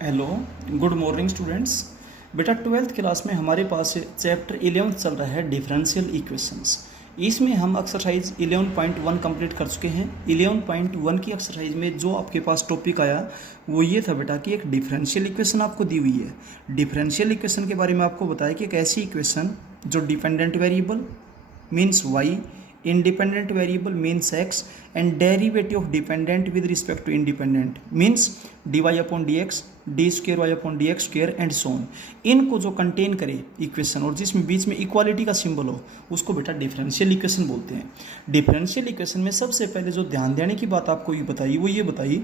Hello, good morning students. बेटा 12th class में हमारे पास चैप्टर 11 चल रहा है डिफरेंशियल इक्वेशंस। इसमें हम एक्सरसाइज 11.1 कंप्लीट कर चुके हैं। 11.1 की एक्सरसाइज में जो आपके पास टॉपिक आया वो ये था बेटा कि एक डिफरेंशियल इक्वेशन आपको दी हुई है। डिफरेंशियल इक्वेशन के बारे में आपको बताया कि एक ऐसी इक्वेशन जो dependent variable means y, independent variable means x and derivative of dependent with respect to independent means dy upon dx, d square y upon dx square and so on। इनको जो कंटेन करे equation और जिसमें बीच में equality का symbol हो उसको बेटा डिफरेंशियल इक्वेशन बोलते हैं। डिफरेंशियल इक्वेशन में सबसे पहले जो ध्यान देने की बात आपको ये बताई वो ये बताई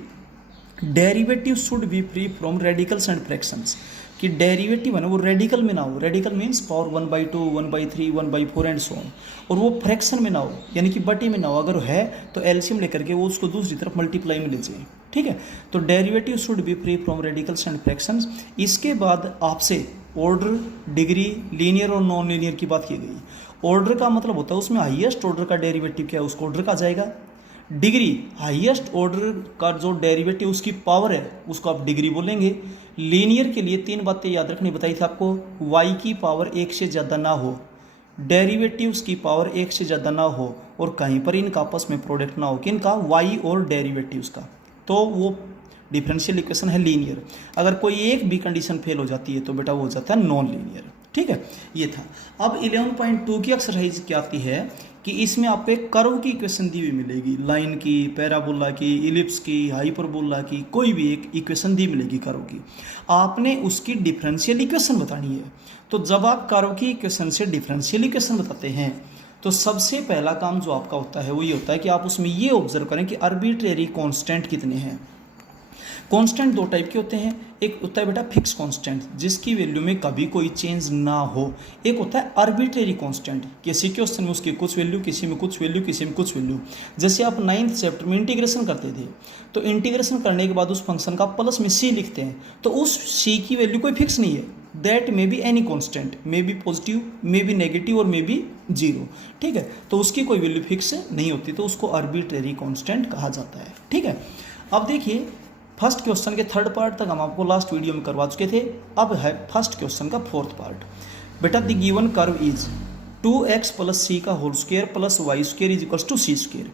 derivative should be free from radicals and fractions, कि डेरिवेटिव है ना वो रेडिकल में ना हो। Radical means power 1/2, 1/3, 1/4 and so on, और वो फ्रैक्शन में ना हो यानी कि बटे में ना हो। अगर है तो एलसीएम लेकर के वो उसको दूसरी तरफ मल्टीप्लाई में ले जाए, ठीक है। तो derivative should be free from radicals and fractions. इसके बाद आपसे ऑर्डर, डिग्री, लीनियर और नॉन लीनियर की बात की गई। ऑर्डर का मतलब होता है उसमें हाईएस्ट ऑर्डर का डेरिवेटिव क्या है उसको ऑर्डर का जाएगा। डिग्री, हाईएस्ट ऑर्डर का जो डेरिवेटिव उसकी पावर है उसको आप डिग्री बोलेंगे। लीनियर के लिए 3 बातें याद रखनी बताई थी आपको। y की पावर 1 से ज़्यादा ना हो, डेरिवेटिव्स की पावर 1 से ज़्यादा ना हो, और कहीं पर इनका आपस में प्रोडक्ट ना हो, किनका, y और डेरिवेटिव्स का, तो वो डिफरेंशियल इक्वेशन है लीनियर। अगर कोई एक भी कंडीशन फेल हो जाती है तो बेटा वो हो जाता है नॉन लीनियर, ठीक है। ये था। अब 11.2 की एक्सरसाइज क्या आती है कि इसमें आपको एक कर्व की इक्वेशन दी हुई मिलेगी, लाइन की, पैराबोला की, इलिप्स की, हाइपरबोला की, कोई भी एक इक्वेशन दी मिलेगी कर्व की। आपने उसकी डिफरेंशियल इक्वेशन बतानी है। तो जब आप कर्व की इक्वेशन से डिफरेंशियल इक्वेशन बताते हैं तो सबसे पहला काम जो आपका होता है वो ये होता है कि आप उसमें ये ऑब्जर्व करें कि आर्बिट्रेरी कांस्टेंट कितने हैं। कांस्टेंट 2 टाइप के होते हैं। एक होता है बेटा फिक्स कांस्टेंट जिसकी वैल्यू में कभी कोई चेंज ना हो। एक होता है आर्बिट्रेरी कांस्टेंट, किसी क्वेश्चन में उसकी कुछ वैल्यू, किसी में कुछ वैल्यू, किसी में कुछ वैल्यू। जैसे आप 9th चैप्टर में इंटीग्रेशन करते थे तो इंटीग्रेशन करने के बाद उस फंक्शन का प्लस में सी लिखते हैं तो उस सी की वैल्यू कोई फिक्स नहीं है। That may be any constant, may be positive, may be negative और मे बी जीरो, ठीक है। तो उसकी कोई वैल्यू फिक्स नहीं होती तो उसको आर्बिट्रेरी कांस्टेंट कहा जाता है, ठीक है। अब देखिए फर्स्ट क्वेश्चन के थर्ड पार्ट तक हम आपको लास्ट वीडियो में करवा चुके थे। अब है फर्स्ट क्वेश्चन का फोर्थ पार्ट। बेटा the given curve is 2x plus C का whole square plus Y square is equals to C square.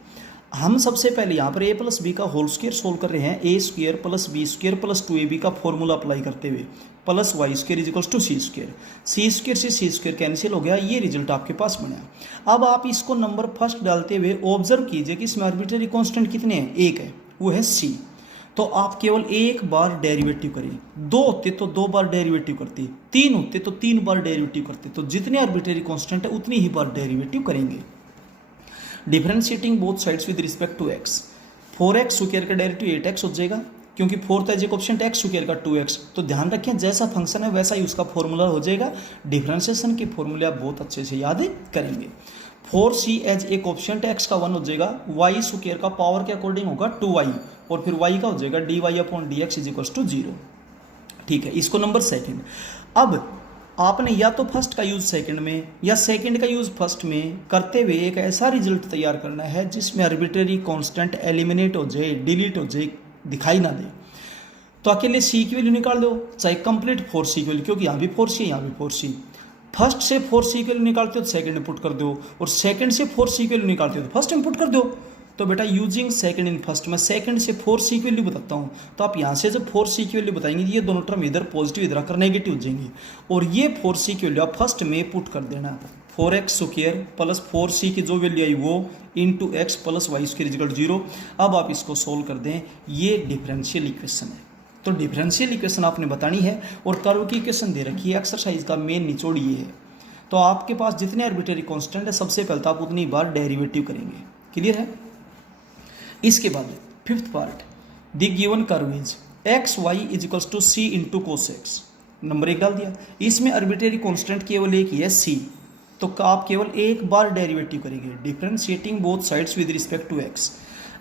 हम सबसे पहले यहाँ पर a प्लस बी का होल स्क्वायर सोल्व कर रहे हैं। A square plus B square plus 2ab का फॉर्मूला अप्लाई करते हुए plus Y square is equals to C square. C square से सी स्क्वायर कैंसिल हो गया, ये रिजल्ट आपके पास बना। अब आप इसको नंबर फर्स्ट डालते हुए ऑब्जर्व कीजिए कि इसमें आर्बिट्रेरी कांस्टेंट कितने हैं, एक है, वो है सी। तो आप केवल एक बार डेरिवेटिव करिए। 2 होते तो 2 बार डेरिवेटिव करते, 3 होते तो 3 बार डेरिवेटिव करते। तो जितने आर्बिट्रेरी कांस्टेंट है उतनी ही बार डेरिवेटिव करेंगे। Differentiating both sides with respect to x। 4x square का डेरिवेटिव 8x हो जाएगा क्योंकि fourth as a coefficient x square का 2x। तो ध्यान रखें जैसा फंक्शन है वैसा ही उसका फॉर्मूला हो जाएगा। डिफरेंशिएशन के फॉर्मूले आप बहुत अच्छे से याद करेंगे। 4c as a coefficient x का 1 हो जाएगा, y स्क्वायर का पावर के अकॉर्डिंग होगा 2y, और फिर y का हो जाएगा dy upon dx is equals to 0, ठीक है। इसको नंबर सेकंड। अब आपने या तो फर्स्ट का यूज सेकंड में या सेकंड का यूज फर्स्ट में करते हुए एक ऐसा रिजल्ट तैयार करना है जिसमें आर्बिट्रेरी कांस्टेंट एलिमिनेट हो जाए, डिलीट हो जाए, दिखाई ना दे। तो अकेले सी की वैल्यू निकाल दो, चाहे कंप्लीट 4c की वैल्यू, क्योंकि यहाँ भी 4c है यहाँ भी 4c। फर्स्ट से 4c की वैल्यू निकालते हो तो सेकंड में पुट कर दो, और सेकंड से 4c की वैल्यू निकालते हो तो फर्स्ट में पुट कर दो। तो बेटा यूजिंग सेकंड इन फर्स्ट, मैं सेकंड से 4c की वैल्यू बताता हूँ। तो आप यहाँ से जब 4c की वैल्यू बताएंगे ये दोनों टर्म इधर पॉजिटिव इधर आकर नेगेटिव हो जाएंगे, और ये 4c की वैल्यू आप फर्स्ट में पुट कर देना। 4x स्क्वायर प्लस 4c की जो वैल्यू आई वो into x plus Y square is equal to 0। अब आप इसको सोल्व कर दें, ये डिफरेंशियल इक्वेशन है। तो डिफरेंशियल इक्वेशन आपने बतानी है और कर्व की इक्वेशन दे रखी है। एक्सरसाइज का मेन निचोड़ ये है। तो आपके पास जितने आर्बिट्रेरी कांस्टेंट है सबसे पहले तो आप उतनी बार डेरिवेटिव करेंगे, क्लियर है। इसके बाद fifth part, the given curve is x y is equals to c into cos x. Number 1 डाल दिया। इसमें आर्बिट्रेरी कांस्टेंट केवल एक ही है सी, तो आप केवल एक बार डेरिवेटिव करेंगे। Differentiating both sides with respect to x.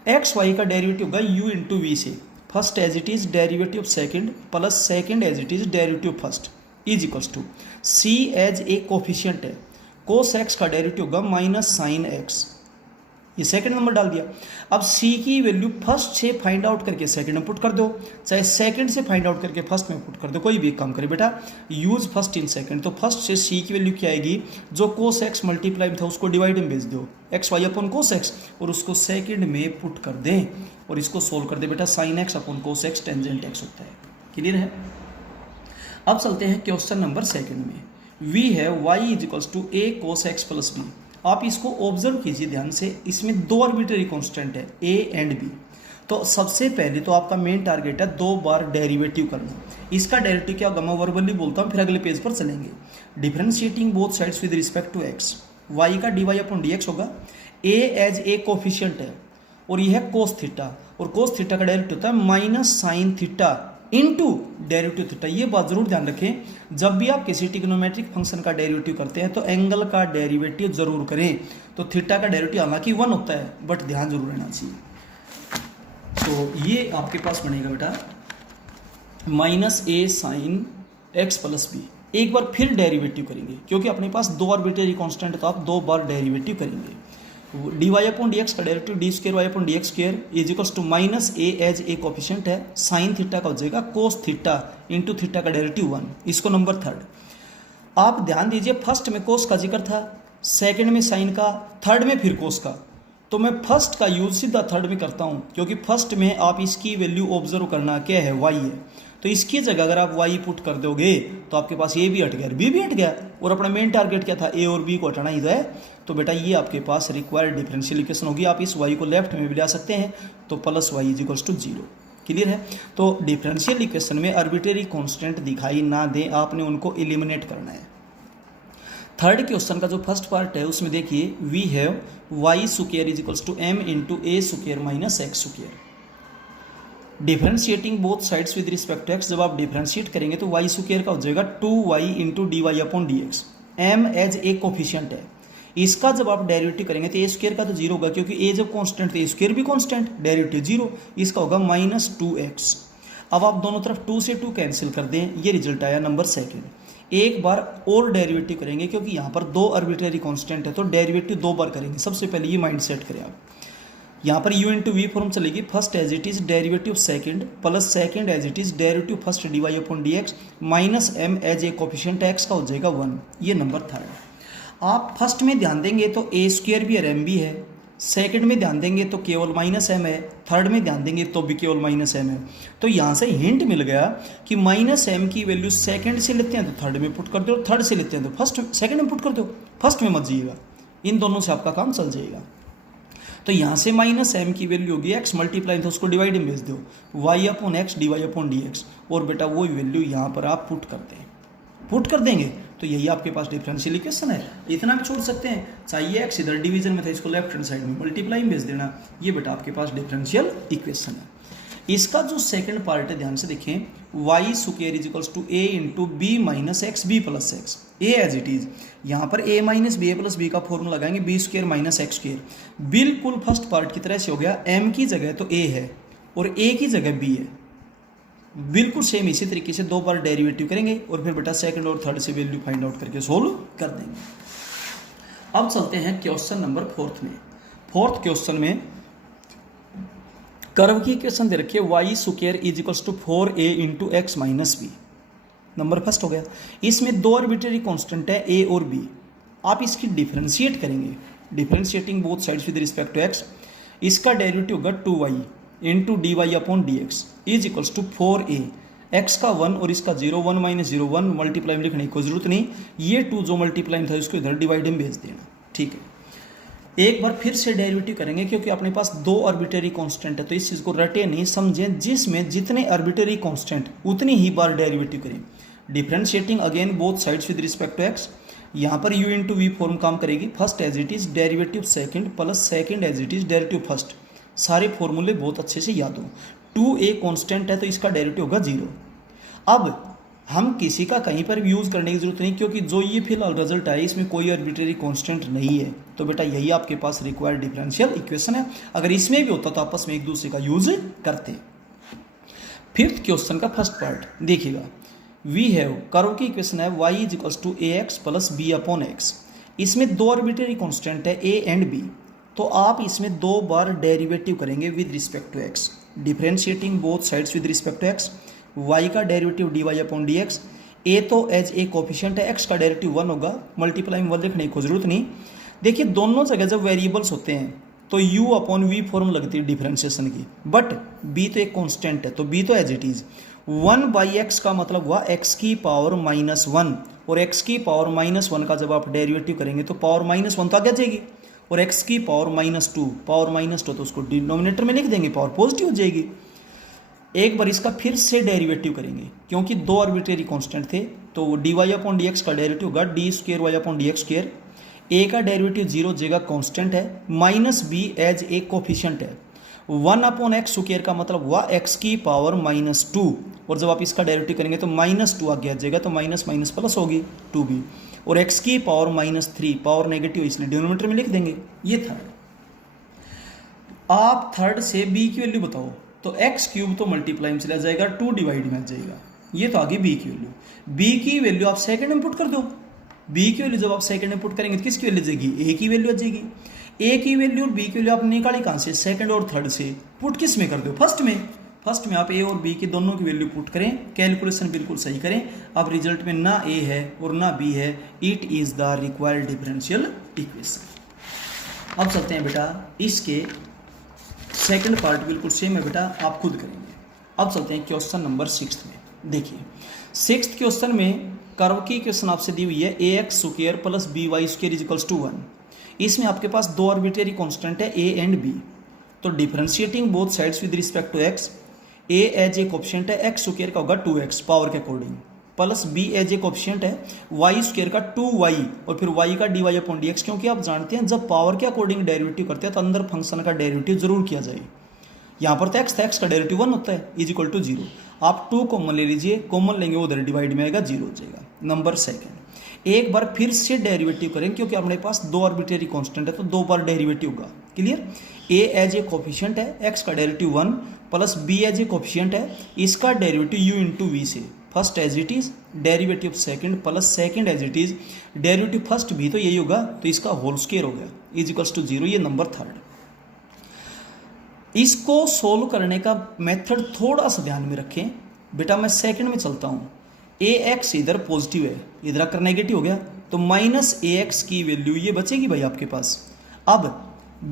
X Y का डेरिवेटिव होगा यू इंटू वी से, first as it is derivative second plus second as it is derivative first is equals to c as a coefficient है। Cos x का derivative होगा minus sine x ये second number डाल दिया। अब सी की value first से फाइंड आउट करके सेकंड में पुट कर दो, चाहे सेकंड से फाइंड आउट करके फर्स्ट में पुट कर दो, कोई भी एक काम करे बेटा। यूज फर्स्ट इन सेकंड, तो फर्स्ट से सी की वैल्यू क्या आएगी, जो कोस एक्स मल्टीप्लाई में था उसको डिवाइड में भेज दो, x y upon cos x, और उसको सेकंड में पुट कर दें और इसको सोल्व कर दे बेटा। Sine x upon cos x tangent x होता है। क्लियर है। अब चलते हैं क्वेश्चन नंबर सेकंड में। वी है y is equals to a cos x plus b. आप इसको ऑब्जर्व कीजिए ध्यान से, इसमें दो आर्बिट्रेरी कांस्टेंट है ए एंड बी। तो सबसे पहले तो आपका मेन टारगेट है 2 बार डेरिवेटिव करना। इसका डेरिवेटिव क्या होगा मैं वर्बली बोलता हूँ, फिर अगले पेज पर चलेंगे। Differentiating both sides with respect to X, Y का D Y upon D X होगा। ए एज ए कोफिशियंट है और यह है कोस थीटा, और कोस थीटा का डेरिवेटिव होता है minus sine theta into derivative theta. ये बात जरूर ध्यान रखें, जब भी आप किसी ट्रिग्नोमेट्रिक फंक्शन का डेरिवेटिव करते हैं तो एंगल का डेरिवेटिव जरूर करें। तो थीटा का डेरिवेटिव हालांकि 1 होता है, बट ध्यान जरूर रहना चाहिए। तो ये आपके पास बनेगा बेटा माइनस ए साइन एक्स प्लस बी। एक बार फिर डेरिवेटिव करेंगे, क्योंकि अपने पास 2 आर्बिट्रेरी कांस्टेंट है तो आप 2 बार डेरिवेटिव करेंगे। D Y upon D X का derivative D square Y upon D X square is equals to minus A as A coefficient है, साइन थीटा का हो जाएगा कोस थीटा इंटू थीटा का डेरिवेटिव 1। इसको नंबर थर्ड। आप ध्यान दीजिए, फर्स्ट में कोस का जिक्र था, सेकंड में साइन का, थर्ड में फिर कोस का। तो मैं फर्स्ट का यूज सीधा थर्ड में करता हूँ, क्योंकि फर्स्ट में आप इसकी वैल्यू ऑब्जर्व करना क्या है, वाई है। तो इसकी जगह अगर आप वाई पुट कर दोगे तो आपके पास ए भी हट गया, बी भी हट गया, और अपना मेन टारगेट क्या था, ए और बी को हटाना ही है। तो बेटा ये आपके पास रिक्वायर्ड डिफरेंशियल इक्वेशन होगी। आप इस वाई को लेफ्ट में भी ला सकते हैं, तो plus y is equals to 0। Clear है। तो डिफरेंशियल इक्वेशन में आर्बिट्रेरी कांस्टेंट दिखाई ना दें, आपने उनको एलिमिनेट करना है। थर्ड क्वेश्चन का जो फर्स्ट पार्ट है उसमें देखिए, we have y square is equals to m into a square minus x square. Differentiating both sides with respect to x, जब आप डिफरेंशिएट करेंगे तो वाई स्क्वायर का हो जाएगा 2y into D Y upon D x. M as a coefficient है, इसका जब आप डेरिवेटिव करेंगे तो ए स्क्वायर का तो 0 होगा, क्योंकि ए जब कांस्टेंट तो ए स्क्वायर भी कांस्टेंट, डेरिवेटिव 0, इसका होगा माइनस 2x। अब आप दोनों तरफ 2 से 2 कैंसिल कर दें, ये रिजल्ट आया नंबर सेकंड। एक बार और डेरिवेटिव करेंगे, क्योंकि यहाँ पर 2 आर्बिट्रेरी कांस्टेंट है तो डेरिवेटिव 2 बार करेंगे। सबसे पहले ये माइंड सेट करें आप, यहाँ पर u इंटू वी फॉर्म चलेगी, first as it is derivative second plus second as it is derivative first d Y upon D x minus m as A coefficient x का हो जाएगा 1। ये नंबर थर्ड। आप फर्स्ट में ध्यान देंगे तो ए स्क्वायर भी और एम भी है, सेकंड में ध्यान देंगे तो केवल माइनस एम है, थर्ड में ध्यान देंगे तो भी केवल माइनस एम है। तो यहाँ से हिंट मिल गया कि माइनस एम की वैल्यू सेकंड से लेते हैं तो थर्ड में पुट कर दो, थर्ड से लेते हैं तो फर्स्ट सेकंड में पुट कर दो, फर्स्ट में मत जाइएगा, इन दोनों से आपका काम चल जाएगा। तो यहाँ से माइनस एम की वैल्यू होगी एक्स मल्टीप्लाई तो उसको डिवाइड में भेज दो, y upon x d Y upon D x, और बेटा वही वैल्यू यहाँ पर आप पुट कर दें, पुट कर देंगे तो यही आपके पास डिफरेंशियल इक्वेशन है। इतना भी छोड़ सकते हैं, चाहिए एक्स इधर डिवीजन में था इसको लेफ्ट हैंड साइड में मल्टीप्लाई में भेज देना, ये बेटा आपके पास डिफरेंशियल इक्वेशन है। इसका जो सेकंड पार्ट है ध्यान से देखें, y square is equals to a into b minus x b plus x, a as it is. यहाँ पर a minus b a plus B का फॉर्मूला लगाएंगे, b square minus x square, बिल्कुल first part की तरह से हो गया। एम की जगह तो ए है और ए की जगह बी है, बिल्कुल सेम इसी तरीके से 2 बार डेरिवेटिव करेंगे और फिर बेटा सेकंड और थर्ड से वैल्यू फाइंड आउट करके सोल्व कर देंगे। अब चलते हैं क्वेश्चन नंबर फोर्थ में। फोर्थ क्वेश्चन में कर्व की इक्वेशन दे रखी है, y square is equals to 4a into x minus b. Number first हो गया। इसमें 2 आर्बिट्रेरी कांस्टेंट है a और b, आप इसकी डिफरेंशिएट करेंगे, differentiating both sides with respect to x। इसका डेरिवेटिव होगा 2y into D Y upon D x is equals to 4a, x का 1 और इसका 0, 1 माइनस 0 1, मल्टीप्लाई में लिखने की कोई जरूरत नहीं, ये 2 जो मल्टीप्लाई था इसको इधर डिवाइड में भेज देना। ठीक है, एक बार फिर से डेरिवेटिव करेंगे, क्योंकि अपने पास 2 आर्बिट्रेरी कांस्टेंट है तो इस चीज़ को रटे नहीं, समझें, जिसमें जितने आर्बिट्रेरी कांस्टेंट उतनी ही बार डेरिवेटिव करें। Differentiating again both sides with respect to x, यहाँ पर u इंटू वी फॉर्म काम करेगी, first as it is derivative second plus second as it is derivative first. सारे फॉर्मूले बहुत अच्छे से याद हो। 2a कांस्टेंट है तो इसका डेरिवेटिव होगा 0। अब हम किसी का कहीं पर यूज़ करने की जरूरत नहीं, क्योंकि जो ये फिलहाल रिजल्ट आया इसमें कोई आर्बिट्रेरी कांस्टेंट नहीं है, तो बेटा यही आपके पास रिक्वायर्ड डिफरेंशियल इक्वेशन है। अगर इसमें भी होता तो आपस में एक दूसरे का यूज करते। फिफ्थ क्वेश्चन का फर्स्ट पार्ट देखिएगा, वी हैव कर्व की इक्वेशन है y is equals to A X plus B upon X. इसमें 2 आर्बिट्रेरी कांस्टेंट है a एंड b, तो आप इसमें 2 बार डेरिवेटिव करेंगे with respect to X, differentiating both sides with respect to X. Y का derivative D Y upon D X, A तो as ए coefficient है, एक्स का डेरिवेटिव 1 होगा, मल्टीप्लाई में 1 लिखने की जरूरत नहीं। देखिए दोनों जगह जब वेरिएबल्स होते हैं तो u अपॉन वी फॉर्म लगती है डिफरेंशिएशन की, बट b तो एक कांस्टेंट है तो b तो as it is 1 by x का मतलब हुआ x की पावर -1, और x की पावर -1 का जब आप डेरिवेटिव करेंगे तो पावर -1 तो आगे आ जाएगी, और x की पावर -2, पावर -2 तो उसको डिनोमिनेटर में लिख देंगे, पावर पॉजिटिव हो जाएगी। एक बार इसका फिर से डेरिवेटिव करेंगे क्योंकि 2 आर्बिट्रेरी कांस्टेंट थे, तो D Y upon D X का डेरिवेटिव होगा D square Y upon D X square. A का डेरिवेटिव 0 जगह कांस्टेंट है, माइनस बी एज ए कोफिशिएंट है, 1 अपॉन एक्स स्क्र का मतलब हुआ x की पावर -2, और जब आप इसका डेरिवेटिव करेंगे तो -2 आगे आ जाएगा, तो माइनस माइनस प्लस होगी 2b, और x की पावर -3, पावर नेगेटिव इसलिए डिनोमिनेटर में लिख देंगे। ये थर्ड। आप थर्ड से b की वैल्यू बताओ, तो एक्स क्यूब तो मल्टीप्लाई में चला जाएगा, 2 डिवाइड में आ जाएगा, ये तो आगे b की वैल्यू। b की वैल्यू आप सेकंड में पुट कर दो, b की वैल्यू जब आप सेकंड में पुट करेंगे तो किसकी वैल्यू जाएगी, a की वैल्यू आ जाएगी। a की वैल्यू और b की वैल्यू आप निकाली कहाँ से, सेकंड और थर्ड से, पुट किस में कर दो, फर्स्ट में। फर्स्ट में आप a और b की दोनों की वैल्यू पुट करें, कैलकुलेशन बिल्कुल सही करें, अब रिजल्ट में ना a है और ना b है, it is the required differential equation. अब चलते हैं बेटा इसके सेकंड पार्ट, बिल्कुल सेम है बेटा, आप खुद करेंगे। अब चलते हैं क्वेश्चन नंबर 6 में। देखिए 6th क्वेश्चन में कर्व की इक्वेशन आपसे दी हुई है ax square plus by square is equals to 1। इसमें आपके पास 2 आर्बिट्रेरी कांस्टेंट है a एंड b, तो differentiating both sides with respect to x, a as A coefficient है, x स्क्वायर का होगा 2x पावर के अकॉर्डिंग, प्लस b एज ए coefficient है, y स्क्वायर का 2y, और फिर y का dy अपॉन dx, क्योंकि आप जानते हैं जब पावर के अकॉर्डिंग डेरिवेटिव करते हैं तो अंदर फंक्शन का डेरिवेटिव जरूर किया जाए। यहाँ पर तो x था, x का डेरिवेटिव 1 होता है, इज इक्वल टू 0। आप 2 कॉमन ले लीजिए, कॉमन लेंगे उधर डिवाइड में आएगा, 0 हो जाएगा। नंबर सेकंड, एक बार फिर से डेरिवेटिव करें क्योंकि अपने पास 2 आर्बिट्रेरी कांस्टेंट है तो 2 बार डेरिवेटिव होगा, clear. a as A coefficient है, x का डेरिवेटिव 1, प्लस b एज ए कोफिशिएंट है, इसका डेरिवेटिव u इंटू वी से, first as it is, derivative second plus second as it is, derivative first भी तो यही होगा, तो इसका होल स्क्वायर हो गया, इज इक्वल्स टू 0। ये नंबर थर्ड। इसको सोल्व करने का मेथड थोड़ा सा ध्यान में रखें बेटा। मैं सेकंड में चलता हूँ, ax इधर पॉजिटिव है, इधर आकर नेगेटिव हो गया, तो माइनस ax की वैल्यू ये बचेगी भाई आपके पास। अब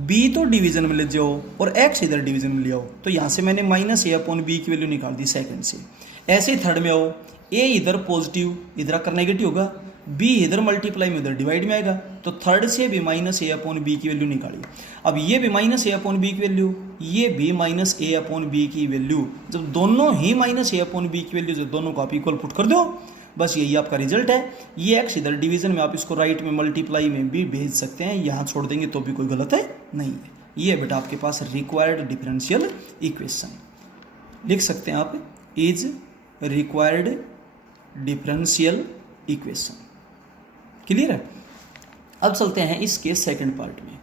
b तो डिवीजन में ले जाओ और x इधर डिवीजन में ले आओ, तो यहाँ से मैंने माइनस a अपॉन b की वैल्यू निकाल दी सेकंड से। ऐसे ही थर्ड में आओ, a इधर पॉजिटिव, इधर आकर नेगेटिव होगा, b इधर मल्टीप्लाई में इधर डिवाइड में आएगा, तो थर्ड से भी माइनस a अपॉन b की वैल्यू निकाली। अब ये भी माइनस a अपॉन b की वैल्यू, ये भी माइनस a अपॉन b की वैल्यू, जब दोनों ही माइनस a अपॉन b की वैल्यू, जब दोनों को आप इक्वल पुट कर दो, बस यही आपका रिजल्ट है। ये x इधर डिवीजन में, आप इसको राइट में मल्टीप्लाई में भी भेज सकते हैं, यहाँ छोड़ देंगे तो भी कोई गलत है नहीं है। ये बेटा आपके पास रिक्वायर्ड डिफरेंशियल इक्वेशन, लिख सकते हैं आप, is required differential equation, clear है। अब चलते हैं इसके सेकंड पार्ट में,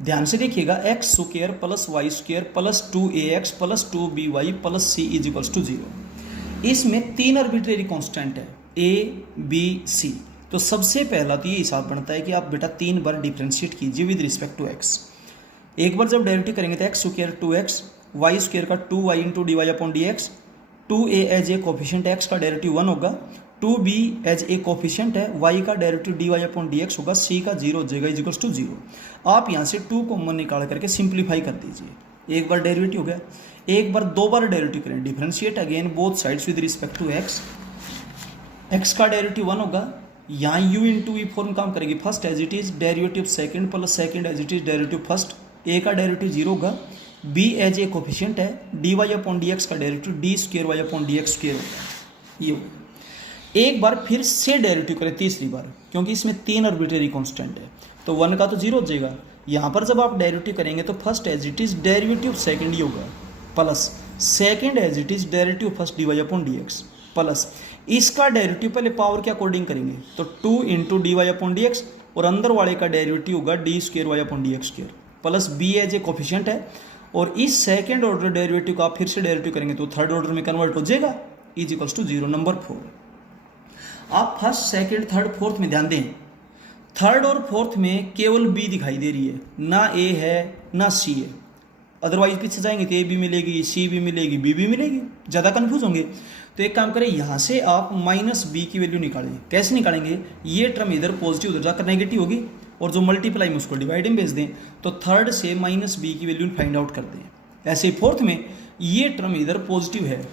ध्यान से देखिएगा, x square plus Y square plus 2ax plus 2by plus c is equals to 0। इसमें 3 आर्बिट्रेरी कांस्टेंट है a b c, तो सबसे पहला तो ये हिसाब बनता है कि आप बेटा 3 बार डिफरेंशिएट कीजिए विद रिस्पेक्ट टू x। एक बार जब डेरिवेटिव करेंगे तो x square 2x, y square का 2y into D Y upon D x, 2a as ए कोफिशिएंट एक्स का डेरिवेटिव 1 होगा, 2b एज ए कोफिशिएंट है, y का डेरिवेटिव dy अपॉन dx होगा, c का 0 हो जाएगा, इज इक्वल्स टू 0। आप यहाँ से 2 कॉमन निकाल करके सिंप्लीफाई कर दीजिए। एक बार डेरिवेटिव हो गया, एक बार 2 बार डेरिवेटिव करें, differentiate again both sides with respect to x। x का डेरिवेटिव 1 होगा, यहाँ u इंटू वी फॉर्म काम करेगी, first as it is, derivative second plus second as it is, derivative first, a का डेरिवेटिव 0 होगा, b एज ए coefficient है, dy upon dx का derivative d square y upon dx square होगा। ये एक बार फिर से डेरिवेटिव करें तीसरी बार, क्योंकि इसमें 3 आर्बिट्रेरी कांस्टेंट है, तो 1 का तो 0 हो जाएगा। यहाँ पर जब आप डेरिवेटिव करेंगे तो first as it is derivative second ही होगा, plus second as it is derivative first dy upon dx, plus इसका डेरिवेटिव पहले पावर के अकॉर्डिंग करेंगे, तो 2 into D Y upon D x, और अंदर वाले का डेरिवेटिव होगा D square Y upon D x square, plus B as ए कोफिशिएंट है, और इस सेकंड ऑर्डर डेरिवेटिव का आप फिर से डेरिवेटिव करेंगे तो थर्ड ऑर्डर में कन्वर्ट हो जाएगा, इज इक्वल्स टू 0। नंबर 4, आप फर्स्ट सेकंड थर्ड फोर्थ में ध्यान दें, थर्ड और फोर्थ में केवल बी दिखाई दे रही है, ना ए है ना सी है। अदरवाइज पीछे जाएंगे तो ए भी मिलेगी, सी भी मिलेगी, बी भी मिलेगी, ज़्यादा कंफ्यूज होंगे। तो एक काम करें, यहाँ से आप माइनस बी की वैल्यू निकालें। कैसे निकालेंगे, ये टर्म इधर पॉजिटिव उधर जाकर नेगेटिव होगी और जो मल्टीप्लाई में उसको डिवाइड में भेज दें, तो थर्ड से माइनस बी की वैल्यू फाइंड आउट कर दें। ऐसे ही फोर्थ में ये टर्म इधर पॉजिटिव है,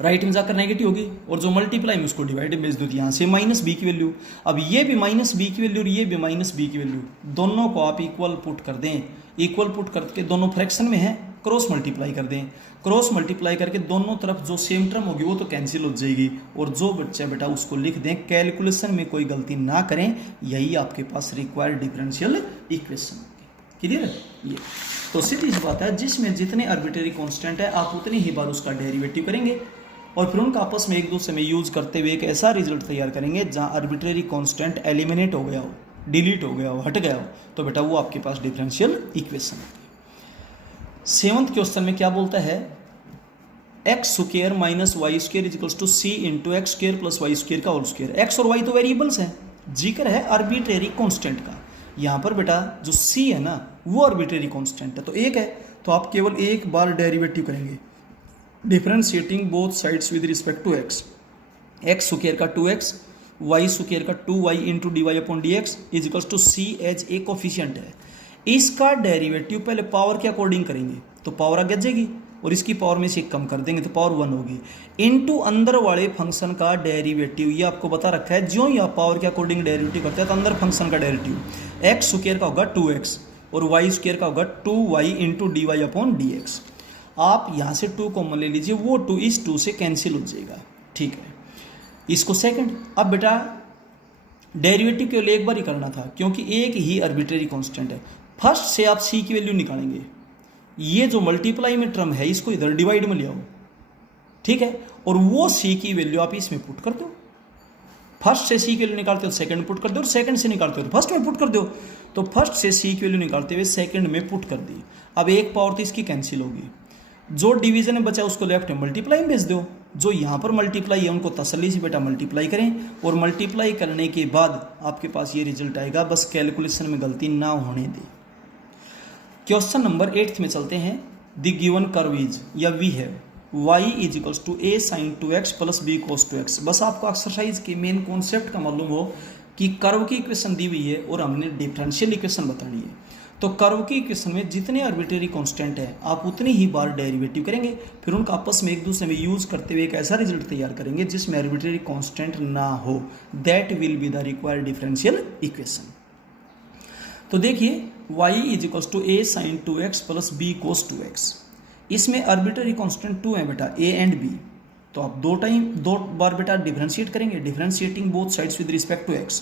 राइट में जाकर नेगेटिव होगी और जो मल्टीप्लाई में उसको डिवाइड में भेज दो, यहाँ से माइनस बी की वैल्यू। अब ये भी माइनस बी की वैल्यू और ये भी माइनस बी की वैल्यू, दोनों को आप इक्वल पुट कर दें। इक्वल पुट करके दोनों फ्रैक्शन में है, क्रॉस मल्टीप्लाई कर दें। क्रॉस मल्टीप्लाई करके दोनों तरफ जो सेम टर्म होगी वो तो कैंसिल हो जाएगी और जो बच्चा बेटा उसको लिख दें। कैलकुलेशन में कोई गलती ना करें, यही आपके पास रिक्वायर्ड डिफरेंशियल इक्वेशन होगी। क्लियर है ये? तो सीधी सी बात है, जिसमें जितने आर्बिट्रेरी कांस्टेंट है आप उतनी ही बार उसका डेरिवेटिव करेंगे और फिर उनका आपस में एक दूसरे में यूज करते हुए एक ऐसा रिजल्ट तैयार करेंगे जहां आर्बिट्रेरी कांस्टेंट एलिमिनेट हो गया हो, डिलीट हो गया हो, हट गया हो, तो बेटा वो आपके पास डिफरेंशियल इक्वेशन है। सेवंथ क्वेश्चन में क्या बोलता है, x square minus y square is equals to c into x square plus Y square का होल स्क्वायर। एक्स और वाई तो वेरिएबल्स हैं, जिक्र है आर्बिट्रेरी कांस्टेंट का। यहाँ पर बेटा जो सी है ना वो आर्बिट्रेरी कांस्टेंट है, तो एक है तो आप केवल एक बार डेरिवेटिव करेंगे, differentiating both sides with respect to x. X square का 2x, वाई स्क्वायर का 2y into D Y upon D x is equals to c as A coefficient है। इसका डेरिवेटिव पहले पावर के अकॉर्डिंग करेंगे तो पावर आगे जाएगी और इसकी पावर में से कम कर देंगे तो पावर 1 होगी, इनटू अंदर वाले फंक्शन का डेरिवेटिव। ये आपको बता रखा है, जो ही आप पावर के अकॉर्डिंग डेरिवेटिव करते हैं तो अंदर फंक्शन का डेरिवेटिव एक्स स्क्वायर का होगा 2x और वाई स्क्वायर का होगा 2y into D Y upon D x. आप यहाँ से 2 कॉमन ले लीजिए, वो 2 इस 2 से कैंसिल हो जाएगा। ठीक है, इसको सेकंड। अब बेटा डेरिवेटिव केवल एक बार ही करना था क्योंकि एक ही आर्बिट्रेरी कांस्टेंट है। फर्स्ट से आप सी की वैल्यू निकालेंगे, ये जो मल्टीप्लाई में टर्म है इसको इधर डिवाइड में ले आओ, ठीक है, और वो सी की वैल्यू आप इसमें पुट कर दो। फर्स्ट से सी की वैल्यू निकालते हो सेकंड पुट कर दो और सेकंड से निकालते हो तो फर्स्ट में पुट कर दो। तो फर्स्ट से सी की वैल्यू निकालते हुए सेकंड में पुट कर दी। अब एक पावर तो इसकी कैंसिल होगी, जो डिवीजन में बचा उसको लेफ्ट में मल्टीप्लाई में भेज दो। जो यहाँ पर मल्टीप्लाई है उनको तसल्ली से बेटा मल्टीप्लाई करें और मल्टीप्लाई करने के बाद आपके पास ये रिजल्ट आएगा। बस कैलकुलेशन में गलती ना होने दें। क्वेश्चन नंबर 8 में चलते हैं। द गिवन कर्व इज या वी है y is equals to a sin 2x plus b cos 2x। बस आपको एक्सरसाइज के मेन कॉन्सेप्ट का मालूम हो कि कर्व की इक्वेशन दी हुई है और हमने डिफरेंशियल इक्वेशन बतानी है। तो कर्व की इक्वेशन में जितने आर्बिट्रेरी कांस्टेंट है आप उतनी ही बार डेरिवेटिव करेंगे, फिर उनका आपस में एक दूसरे में यूज करते हुए एक ऐसा रिजल्ट तैयार करेंगे जिसमें आर्बिट्रेरी कांस्टेंट ना हो। That will be the required differential equation. तो देखिए y is equals to a sin 2x plus b cos 2x। इसमें आर्बिट्रेरी कांस्टेंट 2 है बेटा, a एंड b। तो आप दो बार बेटा डिफरेंशिएट करेंगे, differentiating both sides with respect to x।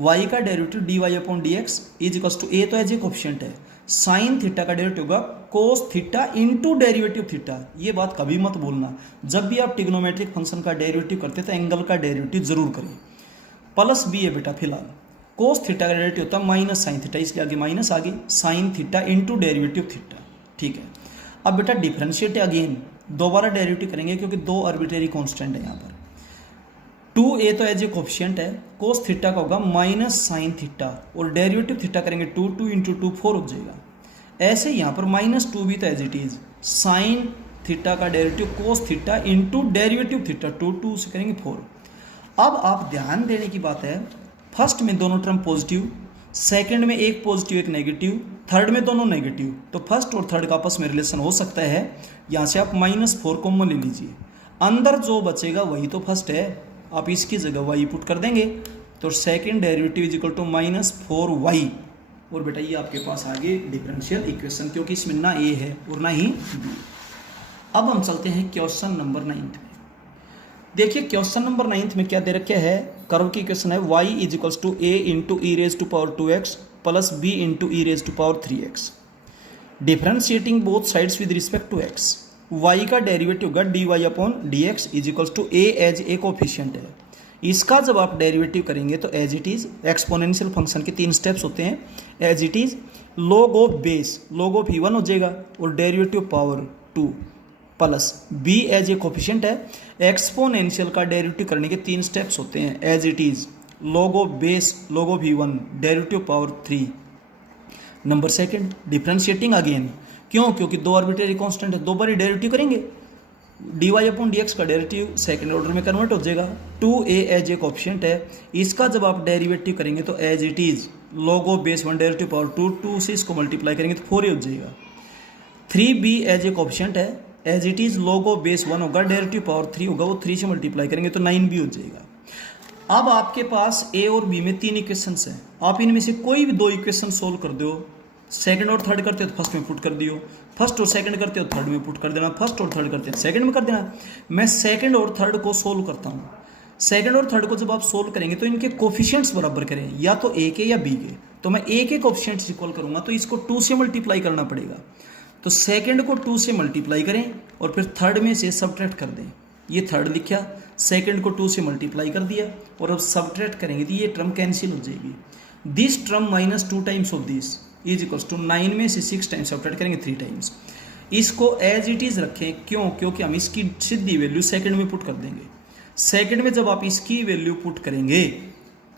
y का derivative D Y upon D x is equals to a तो एज ए कोफिशिएंट है, साइन थीटा का डेरिवेटिव होगा cos theta into derivative theta. ये बात कभी मत भूलना, जब भी आप ट्रिग्नोमेट्रिक फंक्शन का डेरिवेटिव करते तो एंगल का डेरिवेटिव जरूर करें। प्लस b है बेटा, फिलहाल कोस थीटा का डेरिवेटिव होता है माइनस साइन थीटा, इसलिए आगे माइनस आगे sine theta into derivative theta. ठीक है, अब बेटा डिफरेंशिएट अगेन दोबारा डेरिवेटिव करेंगे क्योंकि दो आर्बिट्रेरी कांस्टेंट है यहाँ पर। 2a तो एज ए कोफिशिएंट है, कोस थीटा का होगा माइनस साइन थीटा और डेरिवेटिव थीटा करेंगे 2 इंटू 2 4 हो जाएगा। ऐसे यहाँ पर माइनस 2b तो as it is sine theta का derivative cos theta into derivative theta 2 से करेंगे 4। अब आप ध्यान देने की बात है, फर्स्ट में दोनों टर्म पॉजिटिव, सेकंड में एक पॉजिटिव एक नेगेटिव, थर्ड में दोनों नेगेटिव, तो फर्स्ट और थर्ड का आपस में रिलेशन हो सकता है। यहाँ से आप -4 कॉमन ले लीजिए, अंदर जो बचेगा वही तो फर्स्ट है, आप इसकी जगह y पुट कर देंगे तो second derivative is equal to -4y। और बेटा ये आपके पास आगे डिफरेंशियल इक्वेशन, क्योंकि इसमें ना a है और ना ही b। अब हम चलते हैं क्वेश्चन नंबर 9 में। देखिए क्वेश्चन नंबर 9 में क्या दे रखा है, कर्व की इक्वेशन है y is equals to a into e raise to power 2x plus b into e raise to power 3x। Differentiating both sides with respect to x। y का derivative होगा d Y upon D x is equals to a as A coefficient है। इसका जब आप derivative करेंगे तो as it is exponential function के 3 steps होते हैं। As it is log of base log of e1 हो जाएगा और derivative power 2 plus b as ए कोफिशिएंट है। एक्सपोनेंशियल का डेरिवेटिव करने के 3 स्टेप्स होते हैं। As it is log of base log of v1 derivative power 3। Number second differentiating again, क्यों? क्योंकि दो आर्बिट्रेरी कांस्टेंट है, दो बार डेरिवेटिव करेंगे, dy अपॉन dx का डेरिवेटिव सेकंड ऑर्डर में कन्वर्ट हो जाएगा। 2a एज ए कोएफिशिएंट है, इसका जब आप डेरिवेटिव करेंगे तो as it is log of base 1 derivative power 2 से इसको मल्टीप्लाई करेंगे तो 4a हो जाएगा। 3b एज ए कोएफिशिएंट है, as it is log of base 1 होगा, डेरिवेटिव पावर 3 होगा, वो 3 से मल्टीप्लाई करेंगे तो 9b हो जाएगा। अब आपके पास a और b में 3 इक्वेशंस हैं, आप इनमें से कोई भी 2 इक्वेशन सोल्व कर दो। सेकंड और थर्ड करते हो तो फर्स्ट में पुट कर दियो, फर्स्ट और सेकंड करते हो थर्ड में पुट कर देना, फर्स्ट और थर्ड करते हैं सेकंड में कर देना। मैं सेकंड और थर्ड को सोल्व करता हूँ। सेकंड और थर्ड को जब आप सोल्व करेंगे तो इनके कोफिशिएंट्स बराबर करें, या तो a के या b के। तो मैं a के कोफिशिएंट्स इक्वल करूंगा तो इसको 2 से मल्टीप्लाई करना पड़ेगा। तो सेकंड को 2 से मल्टीप्लाई करें और फिर थर्ड में से सबट्रैक्ट कर दें। ये थर्ड लिखा, सेकंड को 2 से मल्टीप्लाई कर दिया और अब सबट्रैक्ट करेंगे तो ये टर्म कैंसिल हो जाएगी। This term minus 2 times of this is equals to 9 में से 6 टाइम्स सबट्रैक्ट करेंगे 3 टाइम्स। इसको एज इट इज रखें, क्यों? क्योंकि हम इसकी सीधी वैल्यू सेकंड में पुट कर देंगे। सेकंड में जब आप इसकी वैल्यू पुट करेंगे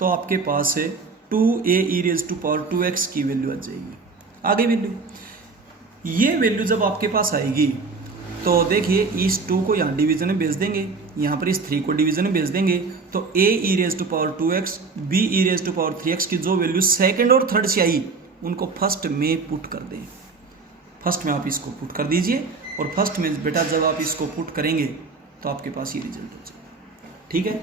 तो आपके पास है 2a e raised to power 2x की वैल्यू आ जाएगी। आगे वैल्यू, ये वैल्यू जब आपके पास आएगी तो देखिए इस 2 को यहाँ डिवीजन में भेज देंगे, यहाँ पर इस 3 को डिवीजन में भेज देंगे तो a e raised to power 2x b e raised to power 3x की जो वैल्यू सेकंड और थर्ड से आई उनको फर्स्ट में पुट कर दें। फर्स्ट में आप इसको पुट कर दीजिए और फर्स्ट में बेटा जब आप इसको पुट करेंगे तो आपके पास ये रिजल्ट हो जाएगा। ठीक है,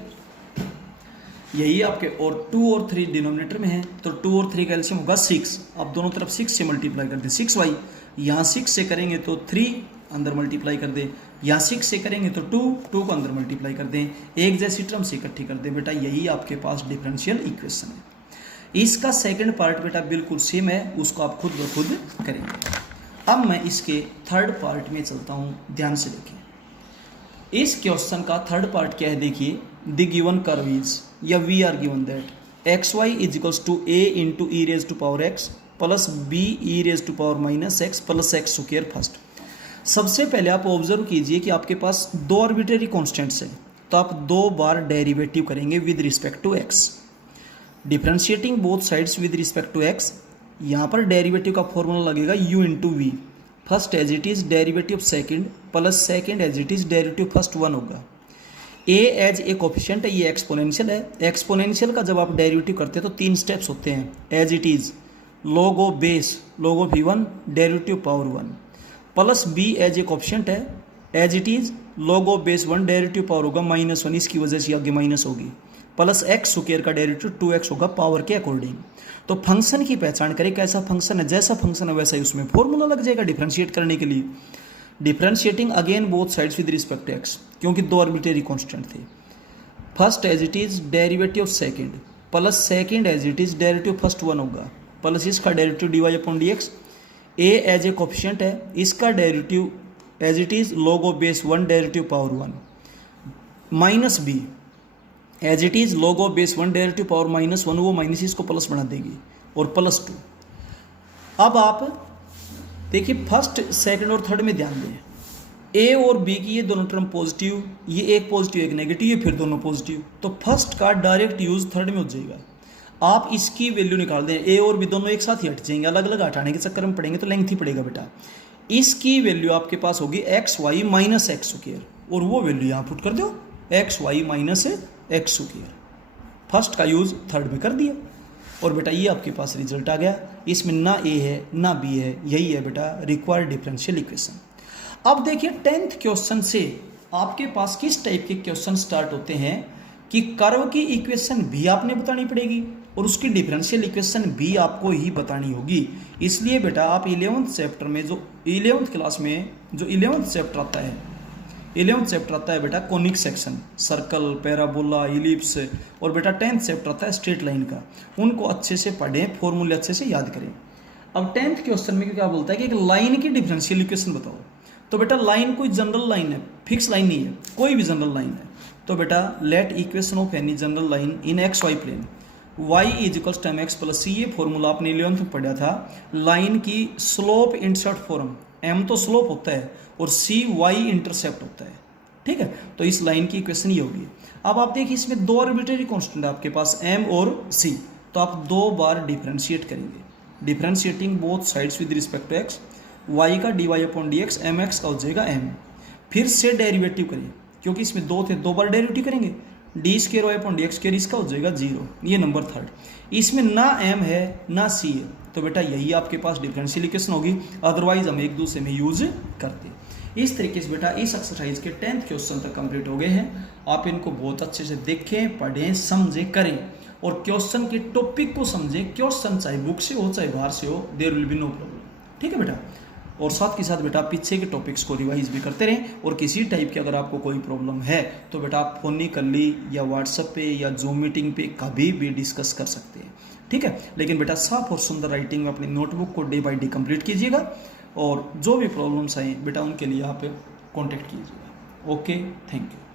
यही आपके, और 2 और 3 डिनोमिनेटर में है तो 2 और 3 का एलसीएम होगा 6। आप दोनों तरफ 6 से मल्टीप्लाई कर दें, 6y, यहाँ 6 से करेंगे तो 3 अंदर मल्टीप्लाई कर दें, यहाँ 6 से करेंगे तो 2 को अंदर मल्टीप्लाई कर दें, एक जैसी टर्म से इकट्ठी कर दें। बेटा यही आपके पास डिफरेंशियल इक्वेशन है। इसका सेकंड पार्ट बेटा बिल्कुल सेम है, उसको आप खुद ब खुद करेंगे। अब मैं इसके थर्ड पार्ट में चलता हूँ, ध्यान से देखिए। इस क्वेश्चन का थर्ड पार्ट क्या है, देखिए। द गिवन कर्व इज, या we are given that x y is equals to a into e raise to power x plus b e raise to power minus x plus x square first. सबसे पहले आप observe कीजिए कि आपके पास 2 arbitrary constants हैं, तो आप 2 बार डेरिवेटिव करेंगे with respect to x, differentiating both sides with respect to x. यहाँ पर डेरिवेटिव का फॉर्मूला लगेगा u into v, first as it is derivative second plus second as it is derivative first 1 होगा। a एज ए कोफिशिएंट है, ये exponential है। Exponential का जब आप डेरिवेटिव करते हैं तो 3 स्टेप्स होते हैं, as it is log of base log of v1 derivative power 1 plus b as A coefficient है, as it is log of base 1 derivative power होगा -1, इसकी वजह से आगे माइनस होगी, प्लस एक्स स्क्वायर का डेरिवेटिव 2x होगा पावर के अकॉर्डिंग। तो फंक्शन की पहचान करें, कैसा फंक्शन है, जैसा फंक्शन है वैसा ही उसमें फॉर्मूला लग जाएगा डिफरेंशिएट करने के लिए। Differentiating again both sides with respect to x, क्योंकि 2 आर्बिट्रेरी कांस्टेंट थे। First as it is derivative second plus second as it is derivative first 1 होगा, प्लस इसका derivative dy upon dx। a as A coefficient है, इसका derivative as it is log of base 1 derivative power 1 minus b as it is log of base 1 derivative power -1, वो minus इसको plus बना देगी और plus 2। अब आप देखिए फर्स्ट सेकंड और थर्ड में ध्यान दें, a और b की ये दोनों टर्म पॉजिटिव, ये एक पॉजिटिव एक नेगेटिव, ये फिर दोनों पॉजिटिव, तो फर्स्ट का डायरेक्ट यूज थर्ड में हो जाएगा। आप इसकी वैल्यू निकाल दें, a और b दोनों एक साथ ही हट जाएंगे, अलग अलग हटाने के चक्कर में पड़ेंगे तो लेंथ ही पड़ेगा बेटा। इसकी वैल्यू आपके पास होगी x y minus x square, और वो वैल्यू यहाँ पुट कर दो x y minus x square. First का यूज थर्ड में कर दिया और बेटा ये आपके पास रिजल्ट आ गया। इसमें ना a है ना b है, यही है बेटा रिक्वायर्ड डिफरेंशियल इक्वेशन। अब देखिए 10th क्वेश्चन से आपके पास किस टाइप के क्वेश्चन स्टार्ट होते हैं कि कर्व की इक्वेशन भी आपने बतानी पड़ेगी और उसकी डिफरेंशियल इक्वेशन भी आपको ही बतानी होगी। इसलिए बेटा आप 11th चैप्टर में जो 11th क्लास में जो 11th चैप्टर आता है, 11th चैप्टर आता है बेटा conic section, circle, parabola, ellipse, और बेटा 10th चैप्टर आता है स्ट्रेट लाइन का। उनको अच्छे से पढ़ें, फॉर्मूले अच्छे से याद करें। अब 10th क्वेश्चन में क्या बोलता है कि एक लाइन की डिफरेंशियल इक्वेशन बताओ। तो बेटा लाइन कोई जनरल लाइन है, फिक्स लाइन नहीं है, कोई भी जनरल लाइन है। तो बेटा let equation of any general line in x y plane y is equals to mx plus c, ये फॉर्मूला आपने 11th में पढ़ा था। लाइन की स्लोप इंटरसेप्ट फॉर्म, m तो स्लोप होता है और c y इंटरसेप्ट होता है। ठीक है, तो इस लाइन की इक्वेशन ये होगी। अब आप देखिए इसमें दो आर्बिट्रेरी कांस्टेंट है आपके पास m और c, तो आप दो बार डिफरेंशिएट करेंगे, differentiating both sides with respect to x, y का dy अपॉन dx mx का हो जाएगा m, फिर से डेरिवेटिव करिए क्योंकि इसमें दो थे, दो बार डेरिवेटिव करेंगे, d square Y upon D x square इसका हो जाएगा 0, ये नंबर थर्ड। इसमें ना m है ना c है, तो बेटा यही आपके पास डिफरेंशियल इक्वेशन होगी, अदरवाइज हम एक दूसरे में यूज करते। इस तरीके से बेटा इस एक्सरसाइज के 10th क्वेश्चन तक कंप्लीट हो गए हैं। आप इनको बहुत अच्छे से देखें, पढ़ें, समझें, करें और क्वेश्चन के टॉपिक को समझें। क्वेश्चन चाहे बुक से हो चाहे बाहर से हो, there will be no problem. ठीक है बेटा, और साथ के साथ बेटा पीछे के टॉपिक्स को रिवाइज भी करते रहें। और किसी टाइप की अगर आपको कोई प्रॉब्लम है तो बेटा आप फ़ोन नहीं कर ली या व्हाट्सएप पे या जूम मीटिंग पे कभी भी डिस्कस कर सकते हैं। ठीक है, लेकिन बेटा साफ और सुंदर राइटिंग में अपनी नोटबुक को डे बाय डे कंप्लीट कीजिएगा और जो भी प्रॉब्लम्स आए बेटा उनके लिए आप कॉन्टेक्ट कीजिएगा। Okay, thank you.